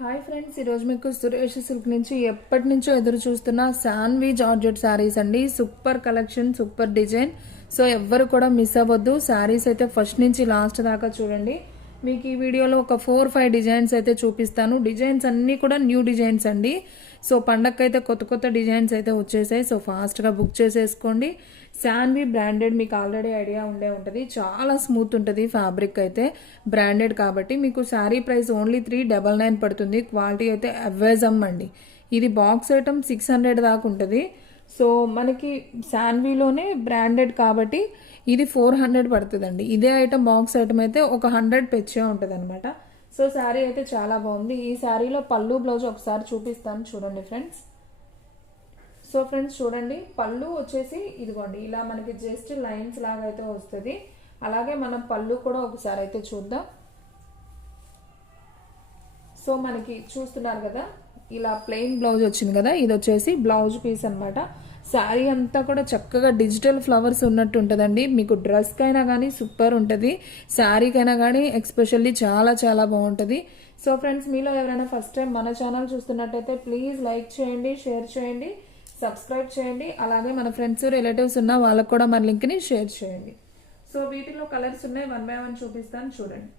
Hi friends, ఈరోజు మీకు Suresh silk నుంచి ఎప్పటి నుంచో ఎదురు చూస్తున్న శాన్వి జార్జెట్ శారీస్ అండి. Super collection, super design. So ఎవ్వరు కూడా మిస్ అవ్వద్దు. శారీస్ అయితే ఫస్ట్ నుంచి లాస్ట్ దాకా చూడండి. మీకు ఈ వీడియోలో ఒక 4-5 డిజైన్స్ అయితే చూపిస్తాను. డిజైన్స్ అన్నీ కూడా న్యూ డిజైన్స్ అండి. సో పండగకైతే కొత్త కొత్త డిజైన్స్ అయితే వచ్చేసాయి. సో ఫాస్ట్గా బుక్ చేసేసుకోండి. శాన్వి బ్రాండెడ్ మీకు ఆల్రెడీ ఐడియా ఉంటుంది. చాలా స్మూత్ ఉంటుంది ఫ్యాబ్రిక్ అయితే, బ్రాండెడ్ కాబట్టి. మీకు శారీ ప్రైస్ ఓన్లీ 399 పడుతుంది. క్వాలిటీ అయితే అవేజమ్ అండి. ఇది బాక్స్ ఐటమ్ 600 దాకా ఉంటుంది. సో మనకి శాన్విలోనే బ్రాండెడ్ కాబట్టి ఇది 400 పడుతుందండి. ఇదే ఐటమ్ బాక్స్ ఐటమ్ అయితే ఒక 100 పెచ్చే ఉంటుంది అనమాట. సో శారీ అయితే చాలా బాగుంది. ఈ శారీలో పళ్ళు బ్లౌజ్ ఒకసారి చూపిస్తాను చూడండి ఫ్రెండ్స్. సో ఫ్రెండ్స్ చూడండి, పళ్ళు వచ్చేసి ఇదిగోండి ఇలా మనకి జస్ట్ లైన్స్ లాగా అయితే వస్తుంది. అలాగే మనం పళ్ళు కూడా ఒకసారి అయితే చూద్దాం. సో మనకి చూస్తున్నారు కదా, ఇలా ప్లెయిన్ బ్లౌజ్ వచ్చింది కదా, ఇది వచ్చేసి బ్లౌజ్ పీస్ అనమాట. శారీ అంతా కూడా చక్కగా డిజిటల్ ఫ్లవర్స్ ఉన్నట్టు ఉంటుందండి. మీకు డ్రెస్కైనా కానీ సూపర్ ఉంటుంది, శారీకైనా కానీ ఎక్స్పెషల్లీ చాలా చాలా బాగుంటుంది. సో ఫ్రెండ్స్, మీలో ఎవరైనా ఫస్ట్ టైం మన ఛానల్ చూస్తున్నట్టయితే ప్లీజ్ లైక్ చేయండి, షేర్ చేయండి, సబ్స్క్రైబ్ చేయండి. అలాగే మన ఫ్రెండ్స్ రిలేటివ్స్ ఉన్న వాళ్ళకు కూడా మన లింక్ని షేర్ చేయండి. సో వీటిలో కలర్స్ ఉన్నాయి, 1 by 1 చూపిస్తాను చూడండి.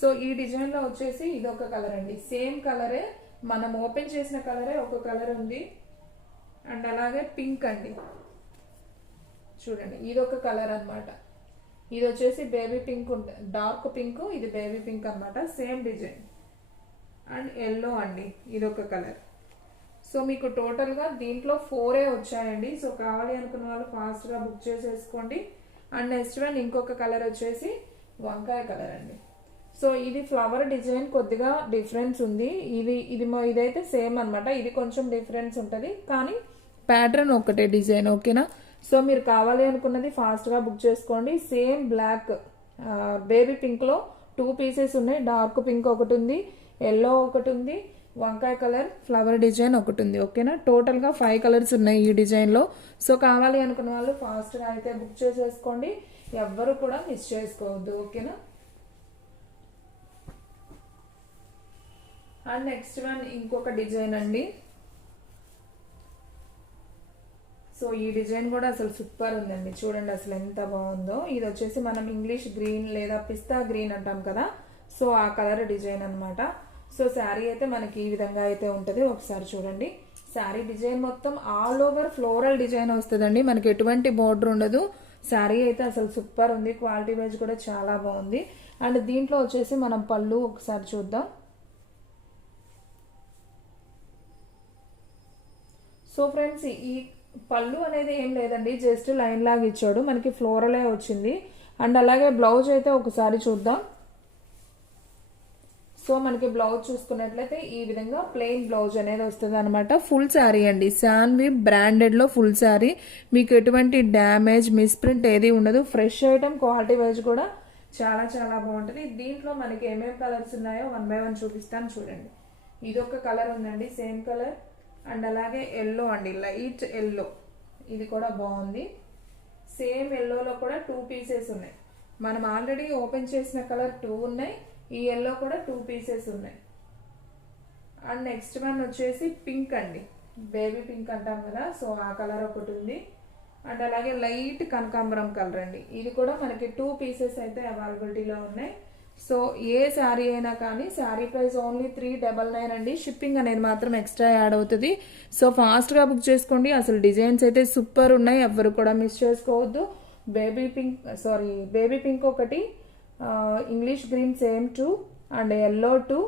సో ఈ డిజైన్లో వచ్చేసి ఇది ఒక కలర్ అండి. సేమ్ కలరే, మనం ఓపెన్ చేసిన కలరే ఒక కలర్ ఉంది. అండ్ అలాగే పింక్ అండి, చూడండి ఇది ఒక కలర్ అనమాట. ఇది వచ్చేసి బేబీ పింక్ ఉంటుంది, డార్క్ పింక్. ఇది బేబీ పింక్ అనమాట, సేమ్ డిజైన్. అండ్ ఎల్లో అండి, ఇది ఒక కలర్. సో మీకు టోటల్గా దీంట్లో 4 వచ్చాయండి. సో కావాలి అనుకున్న వాళ్ళు ఫాస్ట్గా బుక్ చేసేసుకోండి. అండ్ నెక్స్ట్ వన్ ఇంకొక కలర్ వచ్చేసి వంకాయ కలర్ అండి. సో ఇది ఫ్లవర్ డిజైన్ కొద్దిగా డిఫరెన్స్ ఉంది. ఇదైతే సేమ్ అనమాట. ఇది కొంచెం డిఫరెన్స్ ఉంటుంది, కానీ ప్యాటర్న్ ఒకటే డిజైన్. ఓకేనా? సో మీరు కావాలి అనుకున్నది ఫాస్ట్గా బుక్ చేసుకోండి. సేమ్ బ్లాక్ బేబీ పింక్లో 2 పీసెస్ ఉన్నాయి. డార్క్ పింక్ ఒకటి ఉంది, ఎల్లో ఒకటి ఉంది, వంకాయ కలర్ ఫ్లవర్ డిజైన్ ఒకటి ఉంది. ఓకేనా? టోటల్గా 5 కలర్స్ ఉన్నాయి ఈ డిజైన్లో. సో కావాలి అనుకున్న వాళ్ళు ఫాస్ట్గా అయితే బుక్ చేసేసుకోండి. ఎవ్వరు కూడా మిస్ చేసుకోవద్దు. ఓకేనా? అండ్ నెక్స్ట్ వన్ ఇంకొక డిజైన్ అండి. సో ఈ డిజైన్ కూడా అసలు సూపర్ ఉందండి. చూడండి అసలు ఎంత బాగుందో. ఇది వచ్చేసి మనం ఇంగ్లీష్ గ్రీన్ లేదా పిస్తా గ్రీన్ అంటాం కదా, సో ఆ కలర్ డిజైన్ అనమాట. సో శారీ అయితే మనకి ఈ విధంగా అయితే ఉంటుంది. ఒకసారి చూడండి, శారీ డిజైన్ మొత్తం ఆల్ ఓవర్ ఫ్లోరల్ డిజైన్ వస్తుందండి. మనకి ఎటువంటి బోర్డర్ ఉండదు. శారీ అయితే అసలు సూపర్ ఉంది. క్వాలిటీ వైజ్ కూడా చాలా బాగుంది. అండ్ దీంట్లో వచ్చేసి మనం పళ్ళు ఒకసారి చూద్దాం. సో ఫ్రెండ్స్, ఈ పళ్ళు అనేది ఏం లేదండి, జస్ట్ లైన్ లాగా ఇచ్చాడు, మనకి ఫ్లోరలే వచ్చింది. అండ్ అలాగే బ్లౌజ్ అయితే ఒకసారి చూద్దాం. సో మనకి బ్లౌజ్ చూసుకున్నట్లయితే ఈ విధంగా ప్లెయిన్ బ్లౌజ్ అనేది వస్తుంది అనమాట. ఫుల్ శారీ అండి, శాన్వి బ్రాండెడ్లో ఫుల్ శారీ. మీకు ఎటువంటి డ్యామేజ్, మిస్ప్రింట్ ఏది ఉండదు. ఫ్రెష్ ఐటమ్, క్వాలిటీ వైజ్ కూడా చాలా చాలా బాగుంటుంది. దీంట్లో మనకి ఏమేమి కలర్స్ ఉన్నాయో 1 by 1 చూపిస్తాను చూడండి. ఇది ఒక కలర్ ఉందండి, సేమ్ కలర్. అండ్ అలాగే ఎల్లో అండి, లైట్ ఎల్లో, ఇది కూడా బాగుంది. సేమ్ ఎల్లోలో కూడా 2 పీసెస్ ఉన్నాయి. మనం ఆల్రెడీ ఓపెన్ చేసిన కలర్ 2 ఉన్నాయి, ఈ ఎల్లో కూడా 2 పీసెస్ ఉన్నాయి. అండ్ నెక్స్ట్ వన్ వచ్చేసి పింక్ అండి, బేబీ పింక్ అంటాం కదా, సో ఆ కలర్ ఒకటి ఉంది. అండ్ అలాగే లైట్ కనకాంబరం కలర్ అండి, ఇది కూడా మనకి 2 పీసెస్ అయితే అవైలబిలిటీలో ఉన్నాయి. సో ఏ శారీ అయినా కానీ శారీ ప్రైస్ ఓన్లీ 399 అండి. షిప్పింగ్ అనేది మాత్రం ఎక్స్ట్రా యాడ్ అవుతుంది. సో ఫాస్ట్గా బుక్ చేసుకోండి. అసలు డిజైన్స్ అయితే సూపర్ ఉన్నాయి, ఎవ్వరు కూడా మిస్ చేసుకోవద్దు. బేబీ పింక్ ఒకటి, English green same 2, and yellow 2,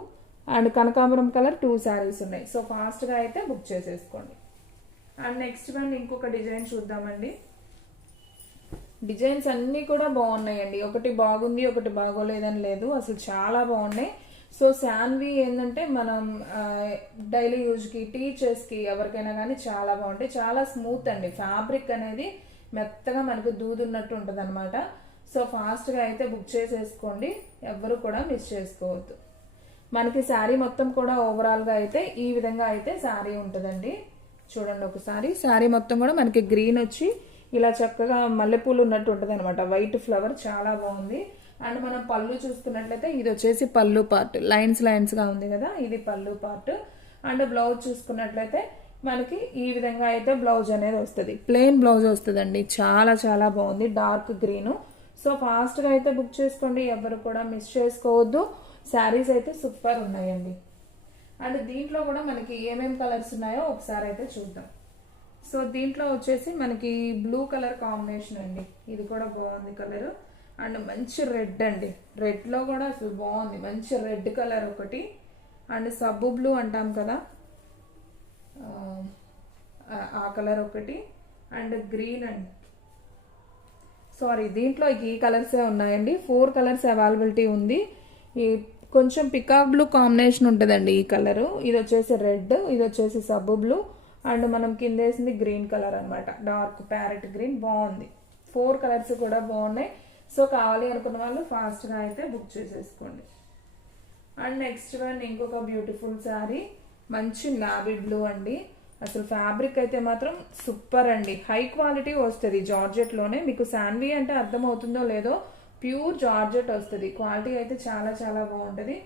and కనకాంబరం కలర్ 2 శారీస్ ఉన్నాయి. సో ఫాస్ట్గా అయితే బుక్ చేసేసుకోండి. అండ్ నెక్స్ట్ వన్ ఇంకొక డిజైన్ చూద్దామండి. డిజైన్స్ అన్నీ కూడా బాగున్నాయండి. ఒకటి బాగుంది, ఒకటి బాగోలేదని లేదు, అసలు చాలా బాగున్నాయి. సో శాన్వి ఏంటంటే మనం డైలీ యూజ్కి, టీచర్స్కి, ఎవరికైనా కానీ చాలా బాగుంటాయి. చాలా స్మూత్ అండి, ఫ్యాబ్రిక్ అనేది మెత్తగా మనకు దూదున్నట్టు ఉంటుంది అనమాట. సో ఫాస్ట్గా అయితే బుక్ చేసేసుకోండి, ఎవ్వరు కూడా మిస్ చేసుకోవద్దు. మనకి శారీ మొత్తం కూడా ఓవరాల్గా అయితే ఈ విధంగా అయితే శారీ ఉంటుందండి. చూడండి ఒకసారి, శారీ మొత్తం కూడా మనకి గ్రీన్ వచ్చి ఇలా చక్కగా మల్లెపూలు ఉన్నట్టు ఉంటుంది అనమాట. వైట్ ఫ్లవర్ చాలా బాగుంది. అండ్ మనం పళ్ళు చూసుకున్నట్లయితే ఇది వచ్చేసి పళ్ళు పార్ట్, లైన్స్గా ఉంది కదా, ఇది పళ్ళు పార్ట్. అండ్ బ్లౌజ్ చూసుకున్నట్లయితే మనకి ఈ విధంగా అయితే బ్లౌజ్ అనేది వస్తుంది, ప్లెయిన్ బ్లౌజ్ వస్తుందండి. చాలా చాలా బాగుంది, డార్క్ గ్రీను. సో ఫాస్ట్గా అయితే బుక్ చేసుకోండి, ఎవరు కూడా మిస్ చేసుకోవద్దు. శారీస్ అయితే సూపర్ ఉన్నాయండి. అండ్ దీంట్లో కూడా మనకి ఏమేమి కలర్స్ ఉన్నాయో ఒకసారి అయితే చూద్దాం. సో దీంట్లో వచ్చేసి మనకి బ్లూ కలర్ కాంబినేషన్ అండి, ఇది కూడా బాగుంది కలర్. అండ్ మంచి రెడ్ అండి, రెడ్లో కూడా అసలు బాగుంది, మంచి రెడ్ కలర్ ఒకటి. అండ్ సబ్బు బ్లూ అంటాం కదా, ఆ కలర్ ఒకటి. అండ్ గ్రీన్ అండి, సారీ దీంట్లో ఈ కలర్సే ఉన్నాయండి. 4 కలర్స్ అవైలబిలిటీ ఉంది. ఈ కొంచెం పికాక్ బ్లూ కాంబినేషన్ ఉంటుందండి ఈ కలరు. ఇది వచ్చేసి రెడ్, ఇది వచ్చేసి సబ్బు బ్లూ. అండ్ మనం కింద వేసింది గ్రీన్ కలర్ అనమాట, డార్క్ ప్యారెట్ గ్రీన్. బాగుంది, 4 కలర్స్ కూడా బాగున్నాయి. సో కావాలి అనుకున్న వాళ్ళు ఫాస్ట్గా అయితే బుక్ చేసేసుకోండి. అండ్ నెక్స్ట్ వన్ ఇంకొక బ్యూటిఫుల్ శారీ, మంచి నావీ బ్లూ అండి. అసలు ఫ్యాబ్రిక్ అయితే మాత్రం సూపర్ అండి, హై క్వాలిటీ వస్తుంది జార్జెట్లోనే. మీకు శాన్వీ అంటే అర్థమవుతుందో లేదో, ప్యూర్ జార్జెట్ వస్తుంది, క్వాలిటీ అయితే చాలా చాలా బాగుంటుంది.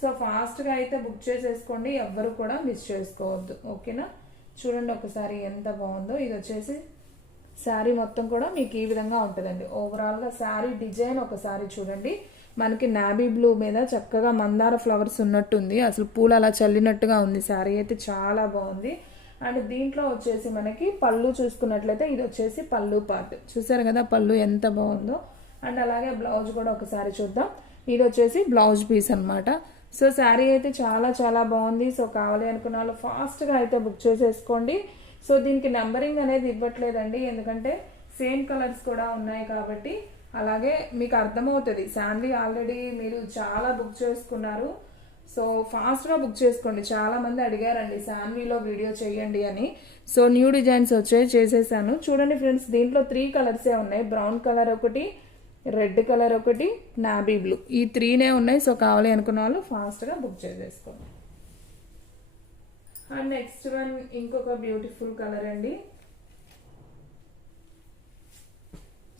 సో ఫాస్ట్గా అయితే బుక్ చేసేసుకోండి, ఎవ్వరు కూడా మిస్ చేసుకోవద్దు. ఓకేనా, చూడండి ఒకసారి ఎంత బాగుందో. ఇది వచ్చేసి శారీ మొత్తం కూడా మీకు ఈ విధంగా ఉంటుందండి. ఓవరాల్గా శారీ డిజైన్ ఒకసారి చూడండి, మనకి నాబీ బ్లూ మీద చక్కగా మందార ఫ్లవర్స్ ఉన్నట్టుంది, అసలు పూలు అలా చల్లినట్టుగా ఉంది. శారీ అయితే చాలా బాగుంది. అండ్ దీంట్లో వచ్చేసి మనకి పళ్ళు చూసుకున్నట్లయితే ఇది వచ్చేసి పళ్ళు పార్ట్, చూసారు కదా పళ్ళు ఎంత బాగుందో. అండ్ అలాగే బ్లౌజ్ కూడా ఒకసారి చూద్దాం. ఇది వచ్చేసి బ్లౌజ్ పీస్ అనమాట. సో శారీ అయితే చాలా చాలా బాగుంది. సో కావాలి అనుకున్న వాళ్ళు ఫాస్ట్గా అయితే బుక్ చేసేసుకోండి. సో దీనికి నెంబరింగ్ అనేది ఇవ్వట్లేదండి, ఎందుకంటే సేమ్ కలర్స్ కూడా ఉన్నాయి కాబట్టి. అలాగే మీకు అర్థమవుతుంది, శాన్వీ ఆల్రెడీ మీరు చాలా బుక్ చేసుకున్నారు. సో ఫాస్ట్గా బుక్ చేసుకోండి. చాలా మంది అడిగారండి శాన్వీలో వీడియో చేయండి అని. సో న్యూ డిజైన్స్ వచ్చాయి, చేసేసాను. చూడండి ఫ్రెండ్స్, దీంట్లో 3 కలర్సే ఉన్నాయి, బ్రౌన్ కలర్ ఒకటి, రెడ్ కలర్ ఒకటి, నాబీ బ్లూ, ఈ 3నే ఉన్నాయి. సో కావాలి అనుకున్న వాళ్ళు ఫాస్ట్గా బుక్ చేసేసుకోండి. అండ్ నెక్స్ట్ వన్ ఇంకొక బ్యూటిఫుల్ కలర్ అండి.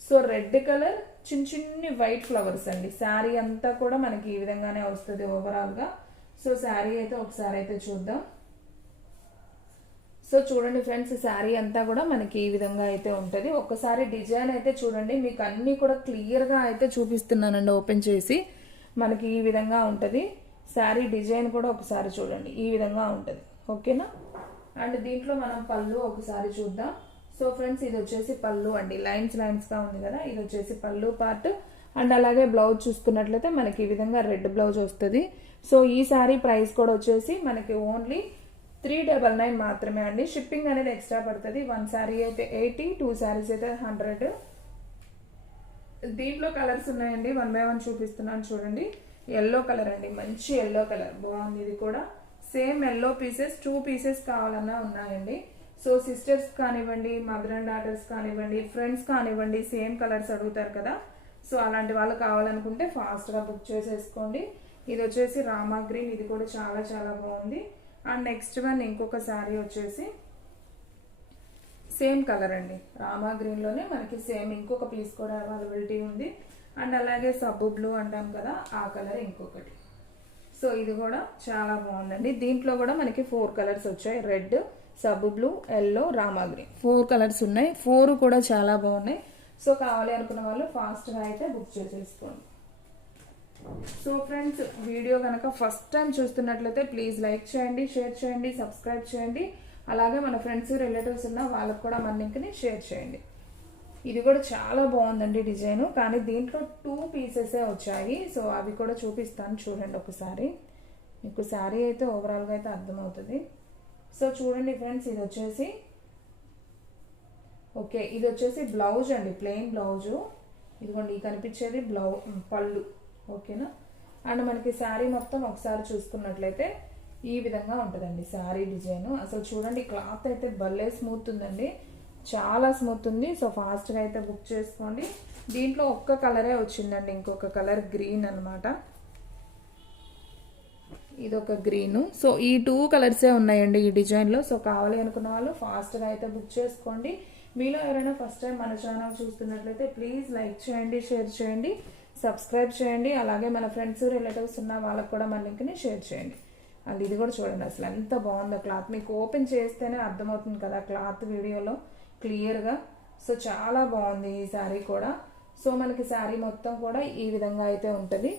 సో రెడ్ కలర్, చిన్న చిన్ని వైట్ ఫ్లవర్స్ అండి. శారీ అంతా కూడా మనకి ఈ విధంగానే వస్తుంది ఓవరాల్గా. సో శారీ అయితే ఒకసారి అయితే చూద్దాం. సో చూడండి ఫ్రెండ్స్, శారీ అంతా కూడా మనకి ఈ విధంగా అయితే ఉంటుంది. ఒక్కసారి డిజైన్ అయితే చూడండి, మీకు అన్నీ కూడా క్లియర్గా అయితే చూపిస్తున్నానండి ఓపెన్ చేసి. మనకి ఈ విధంగా ఉంటుంది శారీ డిజైన్ కూడా, ఒకసారి చూడండి ఈ విధంగా ఉంటుంది. ఓకేనా, అండ్ దీంట్లో మనం పళ్ళు ఒకసారి చూద్దాం. సో ఫ్రెండ్స్, ఇది వచ్చేసి పళ్ళు అండి, లైన్స్గా ఉంది కదా, ఇది వచ్చేసి పళ్ళు పార్ట్. అండ్ అలాగే బ్లౌజ్ చూసుకున్నట్లయితే మనకి ఈ విధంగా రెడ్ బ్లౌజ్ వస్తుంది. సో ఈ శారీ ప్రైస్ కూడా వచ్చేసి మనకి ఓన్లీ 399 మాత్రమే అండి. షిప్పింగ్ అనేది ఎక్స్ట్రా పడుతుంది. 1 శారీ అయితే 80, 2 శారీస్ అయితే 100. దీంట్లో కలర్స్ ఉన్నాయండి, 1 బై 1 చూపిస్తున్నాను చూడండి. ఎల్లో కలర్ అండి, మంచి ఎల్లో కలర్ బాగుంది. ఇది కూడా సేమ్ ఎల్లో పీసెస్ 2 పీసెస్ కావాలన్నా ఉన్నాయండి. సో సిస్టర్స్ కానివ్వండి, మదర్ అండ్ డాటర్స్ కానివ్వండి, ఫ్రెండ్స్ కానివ్వండి, సేమ్ కలర్స్ అడుగుతారు కదా. సో అలాంటి వాళ్ళు కావాలనుకుంటే ఫాస్ట్గా బుక్ చేసేసుకోండి. ఇది వచ్చేసి రామా గ్రీన్, ఇది కూడా చాలా చాలా బాగుంది. అండ్ నెక్స్ట్ వన్ ఇంకొక శారీ వచ్చేసి సేమ్ కలర్ అండి, రామా గ్రీన్లోనే మనకి సేమ్ ఇంకొక పీస్ కూడా అవైలబిలిటీ ఉంది. అండ్ అలాగే సబ్బు బ్లూ అంటాం కదా, ఆ కలర్ ఇంకొకటి. సో ఇది కూడా చాలా బాగుందండి. దీంట్లో కూడా మనకి 4 కలర్స్ వచ్చాయి, రెడ్, సబ్బు blue, yellow, Rama green, 4 colours ఉన్నాయి. 4 కూడా చాలా బాగున్నాయి. సో కావాలి అనుకున్న వాళ్ళు ఫాస్ట్గా అయితే బుక్ చేసేసుకోండి. సో ఫ్రెండ్స్, వీడియో కనుక ఫస్ట్ టైం చూస్తున్నట్లయితే ప్లీజ్ లైక్ చేయండి, షేర్ చేయండి, సబ్స్క్రైబ్ చేయండి. అలాగే మన ఫ్రెండ్స్ రిలేటివ్స్ ఉన్న వాళ్ళకు కూడా మన లింక్ని షేర్ చేయండి. ఇది కూడా చాలా బాగుందండి డిజైన్, కానీ దీంట్లో 2 పీసెసే వచ్చాయి. సో అవి కూడా చూపిస్తాను చూడండి ఒకసారి. మీకు శారీ అయితే ఓవరాల్గా అయితే అర్థమవుతుంది. సో చూడండి ఫ్రెండ్స్, ఇది వచ్చేసి ఓకే, ఇది వచ్చేసి బ్లౌజ్ అండి, ప్లెయిన్ బ్లౌజు. ఇదిగోండి కనిపించేది పళ్ళు. ఓకేనా, అండ్ మనకి శారీ మొత్తం ఒకసారి చూసుకున్నట్లయితే ఈ విధంగా ఉంటుందండి శారీ డిజైన్. అసలు చూడండి, క్లాత్ అయితే భలే స్మూత్ ఉందండి, చాలా స్మూత్ ఉంది. సో ఫాస్ట్గా అయితే బుక్ చేసుకోండి. దీంట్లో ఒక్క కలరే వచ్చిందండి, ఇంకొక కలర్ గ్రీన్ అనమాట, ఇదొక గ్రీను. సో ఈ 2 కలర్సే ఉన్నాయండి ఈ డిజైన్లో. సో కావాలి అనుకున్న వాళ్ళు ఫాస్ట్గా అయితే బుక్ చేసుకోండి. మీలో ఎవరైనా ఫస్ట్ టైం మన ఛానల్ చూస్తున్నట్లయితే ప్లీజ్ లైక్ చేయండి, షేర్ చేయండి, సబ్స్క్రైబ్ చేయండి. అలాగే మన ఫ్రెండ్స్ రిలేటివ్స్ ఉన్న వాళ్ళకి కూడా మన లింక్ని షేర్ చేయండి. అండ్ ఇది కూడా చూడండి అసలు ఎంత బాగుందో క్లాత్. మీకు ఓపెన్ చేస్తేనే అర్థమవుతుంది కదా క్లాత్ వీడియోలో క్లియర్గా. సో చాలా బాగుంది ఈ శారీ కూడా. సో మనకి శారీ మొత్తం కూడా ఈ విధంగా అయితే ఉంటుంది.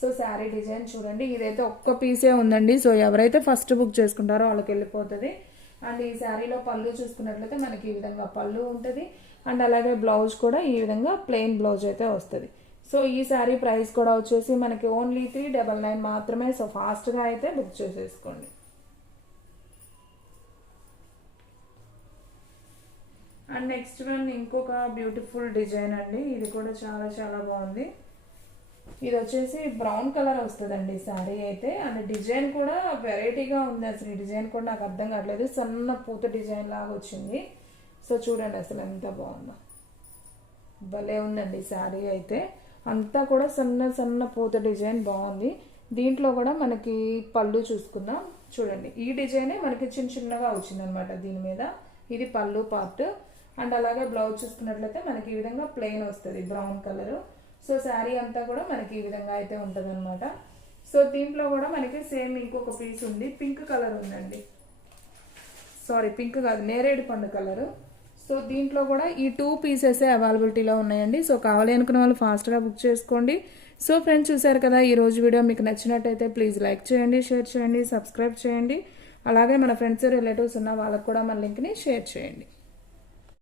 సో శారీ డిజైన్ చూడండి, ఇదైతే ఒక్క పీసే ఉందండి. సో ఎవరైతే ఫస్ట్ బుక్ చేసుకుంటారో వాళ్ళకి వెళ్ళిపోతుంది. అండ్ ఈ శారీలో పళ్ళు చూసుకున్నట్లయితే మనకి ఈ విధంగా పళ్ళు ఉంటుంది. అండ్ అలాగే బ్లౌజ్ కూడా ఈ విధంగా ప్లెయిన్ బ్లౌజ్ అయితే వస్తుంది. సో ఈ శారీ ప్రైస్ కూడా వచ్చేసి మనకి ఓన్లీ 399 మాత్రమే. సో ఫాస్ట్గా అయితే బుక్ చేసేసుకోండి. అండ్ నెక్స్ట్ వన్ ఇంకొక బ్యూటిఫుల్ డిజైన్ అండి. ఇది కూడా చాలా చాలా బాగుంది. ఇది వచ్చేసి బ్రౌన్ కలర్ వస్తుందండి శారీ అయితే. అండ్ డిజైన్ కూడా వెరైటీగా ఉంది. అసలు ఈ డిజైన్ కూడా నాకు అర్థం కావట్లేదు. సన్న పూత డిజైన్ లాగా వచ్చింది. సో చూడండి అసలు ఎంత బాగుందో, భలే ఉందండి శారీ అయితే. అంతా కూడా సన్న సన్న పూత డిజైన్ బాగుంది. దీంట్లో కూడా మనకి పళ్ళు చూసుకుందాం. చూడండి ఈ డిజైనే మనకి చిన్న చిన్నగా వచ్చింది అనమాట దీని మీద. ఇది పళ్ళు పార్ట్. అండ్ అలాగే బ్లౌజ్ చూసుకున్నట్లయితే మనకి ఈ విధంగా ప్లెయిన్ వస్తుంది బ్రౌన్ కలర్. సో శారీ అంతా కూడా మనకి ఈ విధంగా అయితే ఉంటుంది అనమాట. సో దీంట్లో కూడా మనకి సేమ్ ఇంకొక పీస్ ఉంది, పింక్ కలర్ ఉందండి. సారీ పింక్ కాదు, నేరేడు పండు కలర్. సో దీంట్లో కూడా ఈ 2 పీసెస్ అవైలబిలిటీలో ఉన్నాయండి. సో కావాలి అనుకున్న వాళ్ళు ఫాస్ట్గా బుక్ చేసుకోండి. సో ఫ్రెండ్స్ చూసారు కదా, ఈ రోజు వీడియో మీకు నచ్చినట్టయితే ప్లీజ్ లైక్ చేయండి, షేర్ చేయండి, సబ్స్క్రైబ్ చేయండి. అలాగే మన ఫ్రెండ్స్ రిలేటివ్స్ ఉన్న వాళ్ళకు కూడా మన లింక్ని షేర్ చేయండి.